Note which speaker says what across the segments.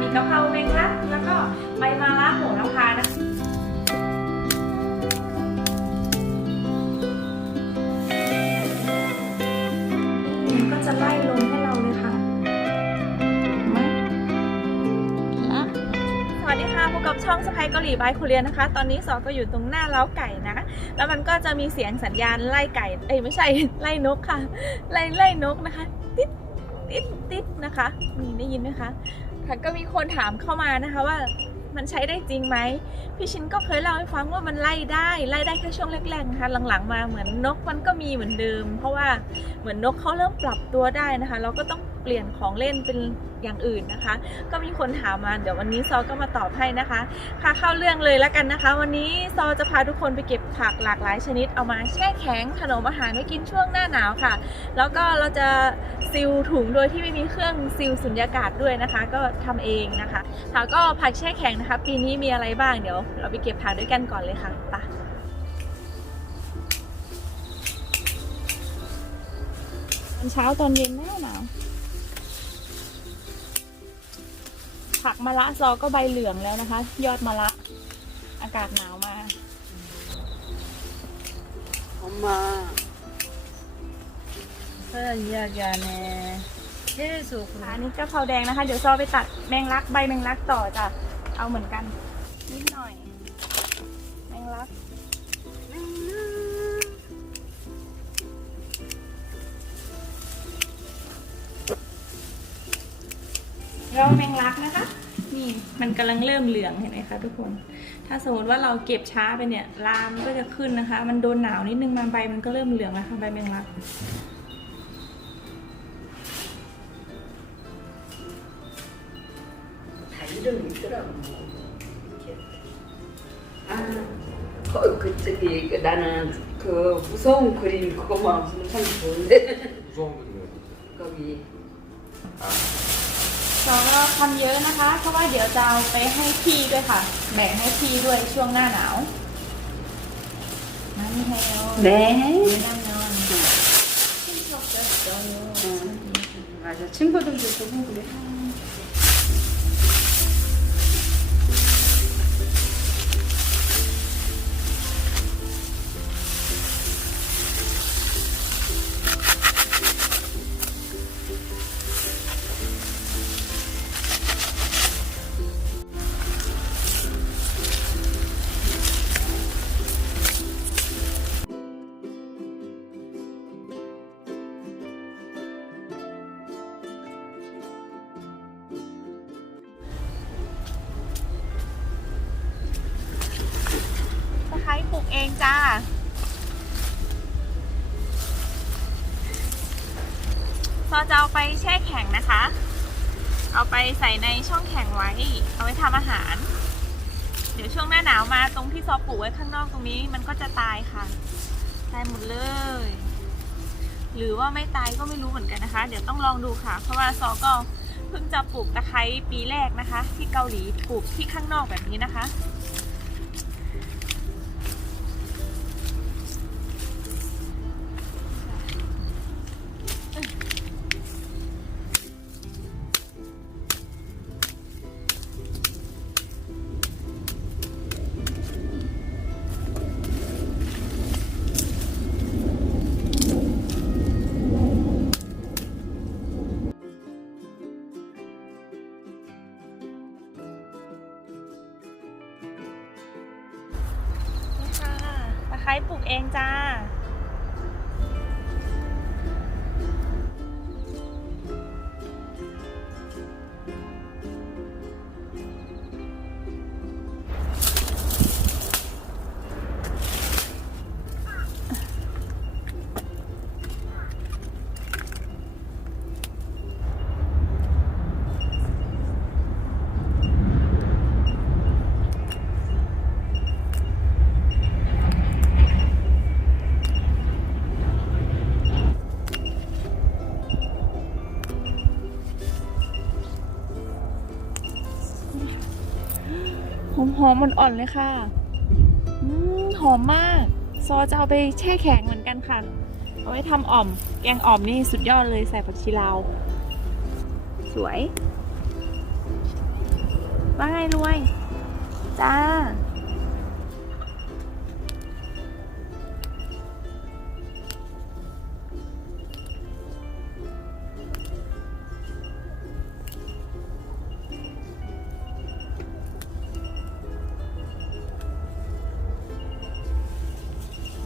Speaker 1: มีกะเพราแมงลักแล้วก็ใบมะระโหระพานะมันก็จะไล่ลงให้เราเลยค่ะมาละสวัสดีค่ะพบกับช่องสไปเกาหลีบายโคเรียนะคะ ตอนนี้สอก็อยู่ตรงหน้าเล้าไก่นะ แล้วมันก็จะมีเสียงสัญญาณไล่ไก่ เอ้ยไม่ใช่ไล่นกค่ะ ไล่ไล่นกนะคะ ติ๊ดติ๊ดติ๊ดนะคะนี่ได้ยินไหมคะ ค่ะก็มีคนถามเข้ามานะคะว่ามันใช้ได้จริงไหมพี่ชินก็เคยเล่าให้ฟังว่ามันไล่ได้ไล่ได้แค่ช่วงแรกๆนะคะหลังๆมาเหมือนนกมันก็มีเหมือนเดิม เพราะว่าเหมือนนกเขาเริ่มปรับตัวได้นะคะ เราก็ต้อง เปลี่ยนของเล่นเป็นอย่างอื่นนะคะ ก็มีคนถามมาเดี๋ยววันนี้ซอก็มาตอบให้นะคะค่ะเข้าเรื่องเลยแล้วกันนะคะ วันนี้ซอจะพาทุกคนไปเก็บผักหลากหลายชนิดเอามาแช่แข็งขนมอาหารไว้กินช่วงหน้าหนาวค่ะ แล้วก็เราจะซิลถุงโดยที่ไม่มีเครื่องซิลสุญญากาศด้วยนะคะ ก็ทำเองนะคะค่ะก็ผักแช่แข็งนะคะ ปีนี้มีอะไรบ้างเดี๋ยว เราไปเก็บผักด้วยกันก่อนเลยค่ะไปตอนเช้าตอนเย็นหนาหนาว ผักมะละซอก็ใบเหลืองแล้วนะคะ ยอดมะละ อากาศหนาวมา
Speaker 2: 엄마 사연 이야기 안에 계속
Speaker 1: อันนี้กะเพราแดงนะคะ เดี๋ยวซอไปตัดแมงลักใบแมงลักต่อจ้ะเอาเหมือนกัน นิดหน่อย แมงลัก เราแมงลักนะคะ นี่มันกำลังเริ่มเหลืองเห็นไหมคะทุกคน ถ้าสมมติว่าเราเก็บช้าไปเนี่ยลามนก็จะขึ้นนะคะ มันโดนหนาวนิดนึงมาใบมันก็เริ่มเหลืองแล้วค่ะใบแมงลัก
Speaker 2: 다 이름이 있더라고 이렇게. 아, 그, 그 저기 그 나는 그 무서운 그림 그거만 무슨 참 좋은데
Speaker 3: 무서운 그림이요.
Speaker 2: 거기
Speaker 1: เราก็ทำเยอะนะคะ เพราะว่าเดี๋ยวจะเอาไปให้พี่ด้วยค่ะ แบ่งให้พี่ด้วยช่วงหน้าหนาวนั่นให้เรา
Speaker 2: 네
Speaker 1: นั่งนอน
Speaker 2: 응. 맞아 친구들도 보고 그래
Speaker 1: องจ้าซอจะเอาไปแช่แข็งนะคะ เอาไปใส่ในช่องแข็งไว้ เอาไว้ทำอาหาร เดี๋ยวช่วงหน้าหนาวมาตรงที่ซอปลูกไว้ข้างนอกตรงนี้มันก็จะตายค่ะ ตายหมดเลยหรือว่าไม่ตายก็ไม่รู้เหมือนกันนะคะ เดี๋ยวต้องลองดูค่ะ เพราะว่าซอก็เพิ่งจะปลูกตะไคร้ปีแรกนะคะ ที่เกาหลีปลูกที่ข้างนอกแบบนี้นะคะ หอมอ่อนๆเลยค่ะอหอมมาก ซอจะเอาไปแช่แข็งเหมือนกันค่ะ เอาไว้ทำอ่อม แกงอ่อมนี่สุดยอดเลยใส่ผักชีลาว สวย ว่าไงรวย จ้า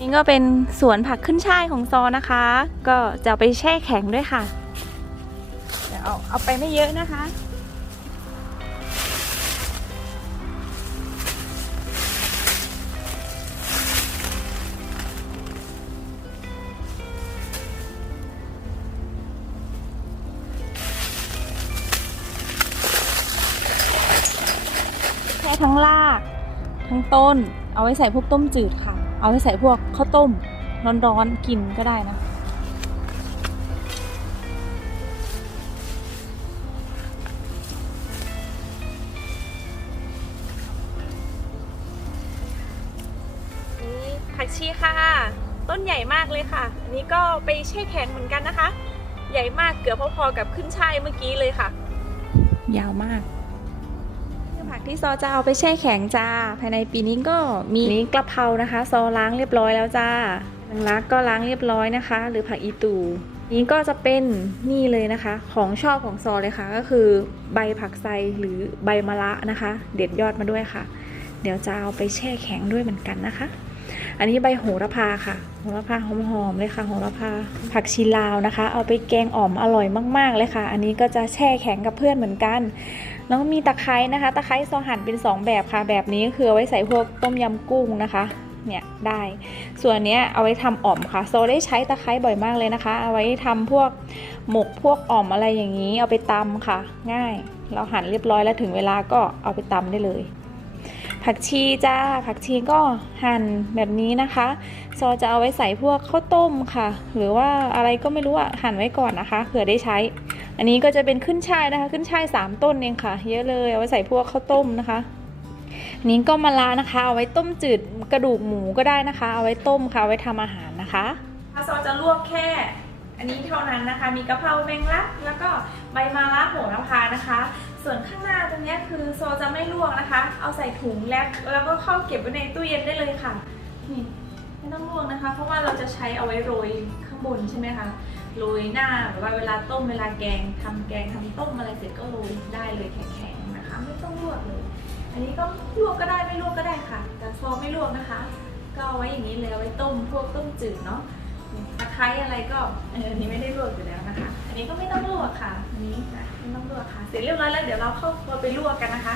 Speaker 1: นี่ก็เป็นสวนผักขึ้นช่ายของซอนะคะ ก็จะไปแช่แข็งด้วยค่ะเดี๋ยวเอาเอาไปไม่เยอะนะคะ แค่ทั้งราก ทั้งต้น เอาไว้ใส่พวกต้มจืดค่ะ เอาไว้ใส่พวกข้าวต้มร้อนๆกินก็ได้นะนี่ผักชีค่ะ ต้นใหญ่มากเลยค่ะ อันนี้ก็ไปแช่แข็งเหมือนกันนะคะ ใหญ่มากเกือบพอๆกับขึ้นช่ายเมื่อกี้เลยค่ะ ยาวมากผัก ที่ซอจะเอาไปแช่แข็งจ้า ภายในปีนี้ก็มีนี้กระเพรานะคะ ซอล้างเรียบร้อยแล้วจ้าแมงลักก็ล้างเรียบร้อยนะคะ หรือผักอีตูนี้ก็จะเป็นนี่เลยนะคะ ของชอบของซอเลยค่ะ ก็คือใบผักไซหรือใบมะระนะคะ เด็ดยอดมาด้วยค่ะ เดี๋ยวจะเอาไปแช่แข็งด้วยเหมือนกันนะคะ อันนี้ใบโหระพาค่ะโหระพาหอมๆเลยค่ะโหระพา ผักชีลาวนะคะ เอาไปแกงอ่อมอร่อยมาก ๆเลยค่ะ อันนี้ก็จะแช่แข็งกับเพื่อนเหมือนกัน แล้วก็มีตะไคร้นะคะ ตะไคร้ซอหั่นเป็น 2 แบบค่ะ แบบนี้คือเอาไว้ใส่พวกต้มยำกุ้งนะคะเนี่ยได้ ส่วนเนี้ยเอาไว้ทำอ่อมค่ะ โซได้ใช้ตะไคร้บ่อยมากเลยนะคะ เอาไว้ทำพวกหมกพวกอ่อมอะไรอย่างนี้ เอาไปตำค่ะ ง่าย เราหั่นเรียบร้อยแล้วถึงเวลาก็เอาไปตำได้เลย ผักชีจ้า ผักชีก็หั่นแบบนี้นะคะ ซอจะเอาไว้ใส่พวกข้าวต้มค่ะ หรือว่าอะไรก็ไม่รู้อะหั่นไว้ก่อนนะคะเผื่อได้ใช้ อันนี้ก็จะเป็นขึ้นช่ายนะคะ ขึ้นช่ายสามต้นเองค่ะ เยอะเลยเอาไว้ใส่พวกข้าวต้มนะคะนี้ก็มะระนะคะ เอาไว้ต้มจืดกระดูกหมูก็ได้นะคะ เอาไว้ต้มค่ะเอาไว้ทำอาหารนะคะซอจะลวกแค่ อันนี้เท่านั้นนะคะ มีกะเพราแมงลักแล้วก็ใบมะระโหระพานะคะ ส่วนข้างหน้าตรงนี้คือโซจะไม่ลวกนะคะ เอาใส่ถุงแลกแล้วก็เข้าเก็บไว้ในตู้เย็นได้เลยค่ะ นี่ไม่ต้องลวกนะคะ เพราะว่าเราจะใช้เอาไว้โรยข้างบนใช่ไหมคะ โรยหน้าหรือว่าเวลาต้มเวลาแกงทำแกงทำต้มอะไรเสร็จก็โรยได้เลยแข็งๆนะคะ ไม่ต้องลวกเลย อันนี้ก็ลวกก็ได้ไม่ลวกก็ได้ค่ะ แต่โซไม่ลวกนะคะ ก็เอาไว้อย่างนี้เลยเอาไว้ต้มพวกต้มจืดเนาะตะไคร้อะไรก็เอออันนี้ไม่ได้ลวกอยู่แล้ว นะคะ อันนี้ก็ไม่ต้องลวกค่ะอันนี้นะไม่ต้องลวกค่ะ เสร็จเรียบร้อยแล้วเดี๋ยวเราเข้าครัวไปลวกกันนะคะ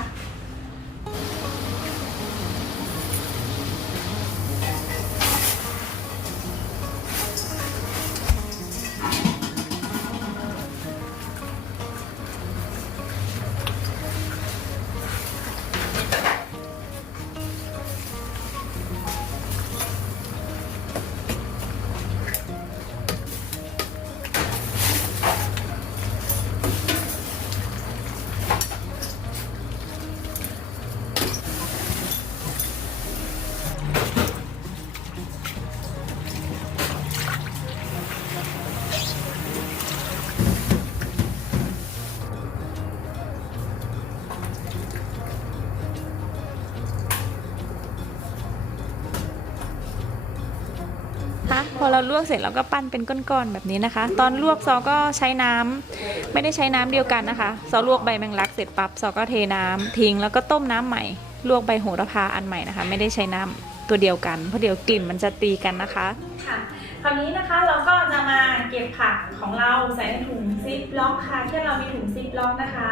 Speaker 1: อเราลวกเสร็จเราก็ปั้นเป็นก้อนๆแบบนี้นะคะ ตอนลวกซอก็ใช้น้ำไม่ได้ใช้น้ำเดียวกันนะคะ ซอลวกใบแมงลักเสร็จปั๊บซอก็เทน้ำทิ้งแล้วก็ต้มน้ำใหม่ ลวกใบโหระพาอันใหม่นะคะ ไม่ได้ใช้น้ำตัวเดียวกันเพราะเดี๋ยวกลิ่นมันจะตีกันนะคะค่ะ คราวนี้นะคะเราก็จะมาเก็บผักของเราใส่ในถุงซิปล็อกค่ะแค่เรามีถุงซิปล็อกนะคะ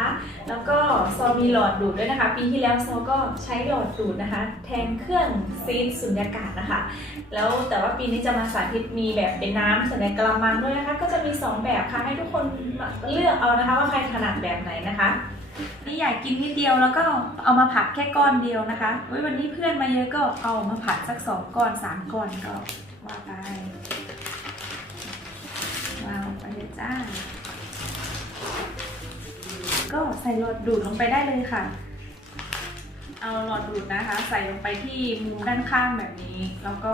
Speaker 1: แล้วก็ซอมีหลอดดูดด้วยนะคะ ปีที่แล้วซอก็ใช้หลอดดูดนะคะ แทนเครื่องซีดสุญญากาศนะคะ แล้วแต่ว่าปีนี้จะมาสาธิตมีแบบเป็นน้ำใส่ในกระมังด้วยนะคะ ก็จะมี 2 แบบค่ะให้ทุกคนเลือกเอานะคะ ว่าใครถนัดแบบไหนนะคะนี่อยากกินนิดเดียวแล้วก็เอามาผัดแค่ก้อนเดียวนะคะวันนี้เพื่อนมาเยอะก็เอามาผัดสักสองก้อนสามก้อนก็ ว่าไปวางไปเลยจ้า ก็ใส่หลอดดูดลงไปได้เลยค่ะ เอาหลอดดูดนะคะ ใส่ลงไปที่มุมด้านข้างแบบนี้ แล้วก็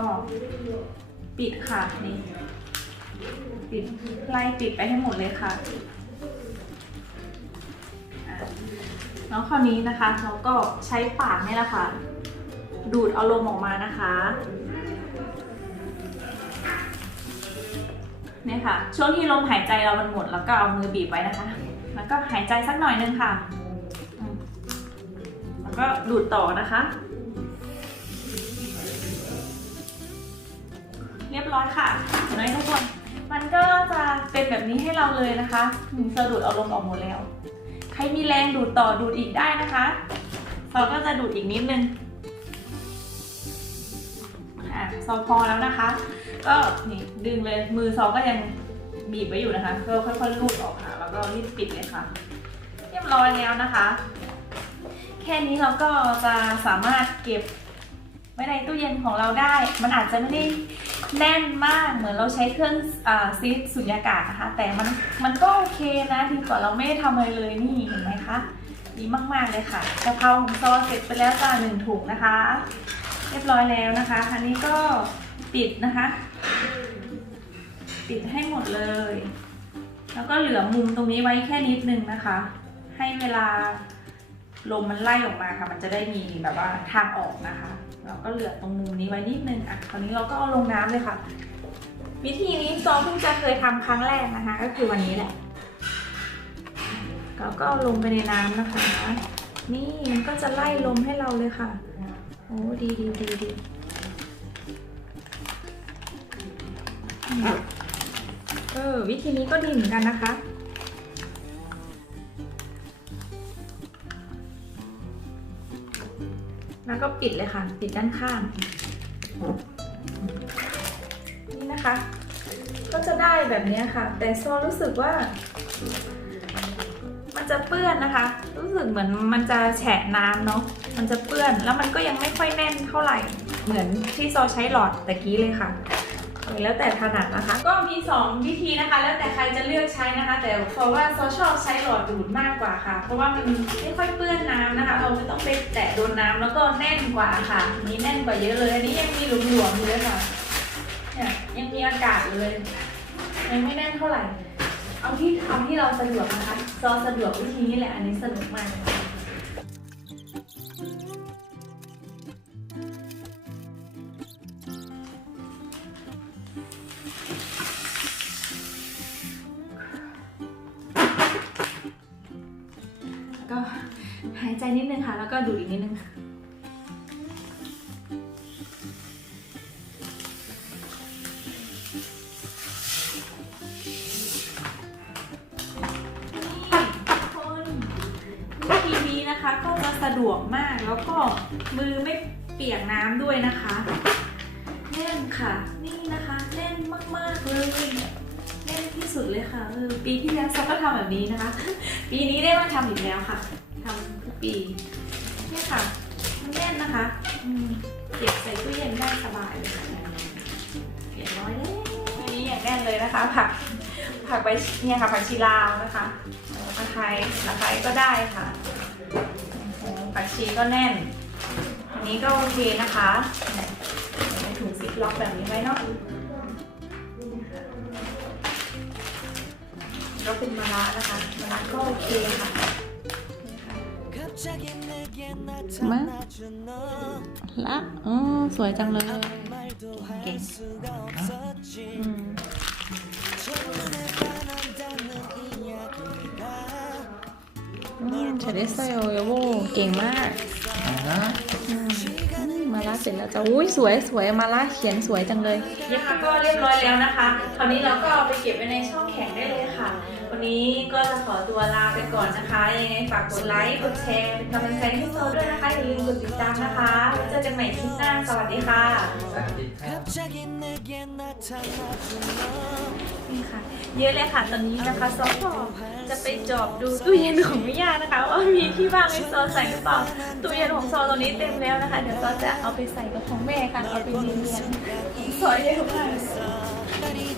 Speaker 1: ปิดค่ะนี่ปิดไล่ปิดไปให้หมดเลยค่ะอะแล้วคราวนี้นะคะเราก็ใช้ปากนี่แหละค่ะ ดูดเอาลมออกมานะคะ เนี่ยค่ะ ช่วงที่ลมหายใจเรามันหมดแล้วก็เอามือบีบไว้นะคะ แล้วก็หายใจสักหน่อยนึงค่ะ แล้วก็ดูดต่อนะคะ เรียบร้อยค่ะเห็นไหมทุกคน มันก็จะเป็นแบบนี้ให้เราเลยนะคะอืมเราดูดเอาลมออกหมดแล้ว ใครมีแรงดูดต่อดูดอีกได้นะคะเราก็จะดูดอีกนิดนึงอะซอพอแล้วนะคะ ก็นี่ดึงเลยมือซองก็ยังบีบไว้อยู่นะคะก็ค่อยๆลูดออกค่ะ แล้วก็รีบปิดเลยค่ะ เรียบร้อยแล้วนะคะ แค่นี้เราก็จะสามารถเก็บไว้ในตู้เย็นของเราได้ มันอาจจะไม่ได้แน่นมากเหมือนเราใช้เครื่องอซีดสุญญากาศนะคะ แต่มันมันก็โอเคนะดีกว่าเราไม่ได้ทำอะไรเลยนี่เห็นไหมคะดีมากๆเลยค่ะกะเพราของซอเสร็จไปแล้วจ้าหนึ่งถุงนะคะ เรียบร้อยแล้วนะคะอันนี้ก็ ปิดนะคะ ปิดให้หมดเลย แล้วก็เหลือมุมตรงนี้ไว้แค่นิดนึงนะคะ ให้เวลาลมมันไล่ออกมาค่ะ มันจะได้มีแบบว่าทางออกนะคะแล้วก็เหลือตรงมุมนี้ไว้นิดนึงอะตอนนี้เราก็เอาลงน้ำเลยค่ะ วิธีนี้ซอเพิ่งจะเคยทำครั้งแรกนะคะ ก็คือวันนี้แหละเราก็เอาลงไปในน้ำนะคะ นี่มันก็จะไล่ลมให้เราเลยค่ะ โอ้ดีดีดีดี เออ วิธีนี้ก็ดีเหมือนกันนะคะ แล้วก็ปิดเลยค่ะ ปิดด้านข้าง นี่นะคะ ก็จะได้แบบนี้ค่ะ แต่โซรู้สึกว่า มันจะเปื้อนนะคะ รู้สึกเหมือนมันจะแฉะน้ำเนาะ มันจะเปื้อน แล้วมันก็ยังไม่ค่อยแน่นเท่าไหร่ เหมือนที่ซอใช้หลอดตะกี้เลยค่ะ แล้วแต่ถนัดนะคะ ก็มี 2 วิธีนะคะ แล้วแต่ใครจะเลือกใช้นะคะ แต่เพราะว่าโซชอบใช้หลอดดูดมากกว่าค่ะ เพราะว่ามันไม่ค่อยเปื้อนน้ำนะคะ เราไม่ต้องไปแตะโดนน้ำแล้วก็แน่นกว่าค่ะนี้แน่นกว่าเยอะเลย อันนี้ยังมีหลวมๆอยู่เลยค่ะเนี่ยยังมีอากาศเลยยังไม่แน่นเท่าไหร่ เอาที่เอาที่เราสะดวกนะคะซอสะดวกวิธีนี้แหละอันนี้สนุกมาก งค่ะ แล้วก็ดูดอีกนิดนึงนี่คนปีนี้นะคะก็จะสะดวกมากแล้วก็มือไม่เปียกน้ำด้วยนะคะแน่นค่ะ นี่นะคะแน่นมาก ๆ เลยแน่นที่สุดเลยค่ะเออปีที่แล้วซักก็ทำแบบนี้นะคะ ปีนี้ได้มาทำอีกแล้วค่ะ ทำทุกปีเนี่ยค่ะมันแน่นนะคะเก็บใส่ตู้เย็นได้สบายเลยค่ะเรียบร้อยแล้วอันนี้อย่างแน่นเลยนะคะผักผักใบเนี่ยค่ะผักชีลาวนะคะตะไคร้ตะไคร้ก็ได้ค่ะผักชีก็แน่น อันนี้ก็โอเคนะคะในถุงซิปล็อกแบบนี้ไว้เนาะก็เป็นมะระนะคะมะระก็โอเคค่ะ มาละเออสวยจังเลยเก่งเฉยได้ใส่โอโยเก่งมากมาล่าเสร็จแล้วจ้ะอุ้ยสวยสวยมาล่าเขียนสวยจังเลยนะคะก็เรียบร้อยแล้วนะคะคราวนี้เราก็เอาไปเก็บไว้ในช่องแข็งได้เลยค่ะ วันนี้ก็จะขอตัวลาไปก่อนนะคะ ยังไงฝากกดไลค์ กดแชร์เป็นกำลังใจให้โซด้วยนะคะ อย่าลืมกดติดตามนะคะแล้วเจอกันใหม่คลิปหน้า สวัสดีค่ะ
Speaker 3: 갑자기 내게 나타나준 너
Speaker 1: นี่ค่ะ เยอะเลยค่ะตอนนี้นะคะซอก็จะไปจอบดูตู้เย็นของมิยานะคะ ว่ามีที่ว่างให้ซอใส่หรือเปล่าตู้เย็นของซอตอนนี้เต็มแล้วนะคะ เดี๋ยวซอจะเอาไปใส่กับของแม่ค่ะเอาไปเรียนซอยเยอะมาก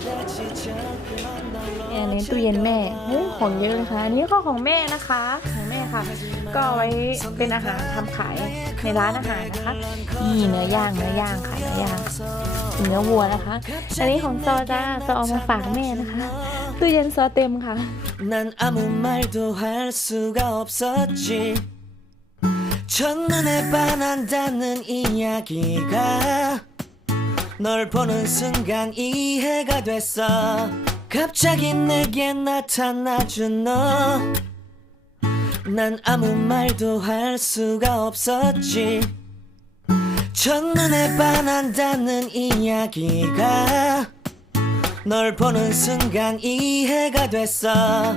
Speaker 3: 날이 다치 자꾸만 널
Speaker 1: เนี่ยในตู้เย็นแม่เฮ้ยของเยอะเลยค่ะอันนี้ก็ของแม่นะคะของแม่ค่ะ ก็เอาไว้เป็นอาหารทำขายในร้านอาหารนะคะนี่เนื้อย่างเนื้อย่างค่ะเนื้อย่างเนื้อวัวนะคะ อันนี้ของซอจ้าซอเอามาฝากแม่นะคะ ตู้เย็นซอเต็มค่ะ
Speaker 3: 난 아무 말도 할 수가 없었지 첫눈에 반한다는 이야기가 널 보는 순간 이해가 됐어. 갑자기 내게 나타나준 너. 난 아무 말도 할 수가 없었지. 첫눈에 반한다는 이야기가 널 보는 순간 이해가 됐어